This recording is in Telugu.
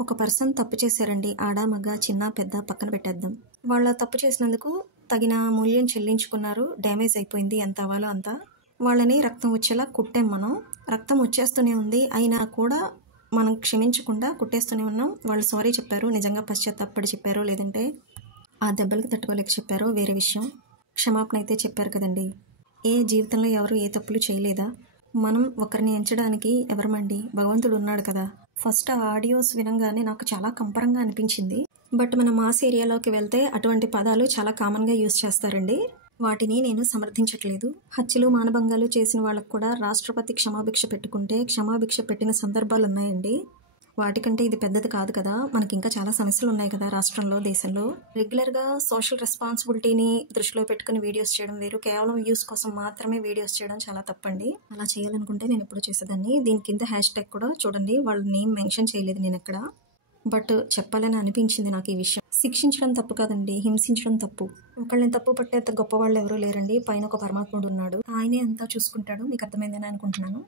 ఒక పర్సన్ తప్పు చేశారండి. ఆడ, మగ, చిన్న, పెద్ద పక్కన పెట్టేద్దాం. వాళ్ళ తప్పు చేసినందుకు తగిన మూల్యం చెల్లించుకున్నారు. డ్యామేజ్ అయిపోయింది. ఎంత అవ్వాలో అంత. వాళ్ళని రక్తం వచ్చేలా కుట్టాం మనం. రక్తం వచ్చేస్తూనే ఉంది. అయినా కూడా మనం క్షమించకుండా కుట్టేస్తూనే ఉన్నాం. వాళ్ళు సారీ చెప్పారు. నిజంగా పశ్చాత్తాపడి చెప్పారో లేదంటే ఆ దెబ్బలకు తట్టుకోలేక చెప్పారో వేరే విషయం. క్షమాపణ అయితే చెప్పారు కదండి. జీవితంలో ఎవరు ఏ తప్పులు చేయలేదా? మనం ఒకరిని ఎంచడానికి ఎవరమండి? భగవంతుడు ఉన్నాడు కదా. ఫస్ట్ ఆడియోస్ వినంగానే నాకు చాలా కంపరంగా అనిపించింది. బట్ మన మాస్ ఏరియాలోకి వెళ్తే అటువంటి పదాలు చాలా కామన్గా యూజ్ చేస్తారండి. వాటిని నేను సమర్థించట్లేదు. హత్యలు, మానభంగాలు చేసిన వాళ్ళకు కూడా రాష్ట్రపతి క్షమాభిక్ష పెట్టుకుంటే క్షమాభిక్ష పెట్టిన సందర్భాలు ఉన్నాయండి. వాటికంటే ఇది పెద్దది కాదు కదా. మనకి ఇంకా చాలా సమస్యలు ఉన్నాయి కదా రాష్ట్రంలో, దేశంలో. రెగ్యులర్గా సోషల్ రెస్పాన్సిబిలిటీని దృష్టిలో పెట్టుకుని వీడియోస్ చేయడం వేరు. కేవలం వ్యూస్ కోసం మాత్రమే వీడియోస్ చేయడం చాలా తప్పండి. అలా చేయాలనుకుంటే నేను ఎప్పుడూ చేసేదాన్ని. దీని కింద #, కూడా చూడండి. వాళ్ళ నేమ్ మెన్షన్ చేయలేదు నేను ఎక్కడ. బట్ చెప్పాలని అనిపించింది నాకు ఈ విషయం. శిక్షించడం తప్పు కాదండి, హింసించడం తప్పు. ఒకళ్ళని తప్పు పట్టేంత గొప్ప వాళ్ళు ఎవరూ లేరండి. పైన ఒక పరమాత్ముడు ఉన్నాడు. ఆయనే అంతా చూసుకుంటాడు. మీకు అర్థమైందని అనుకుంటున్నాను.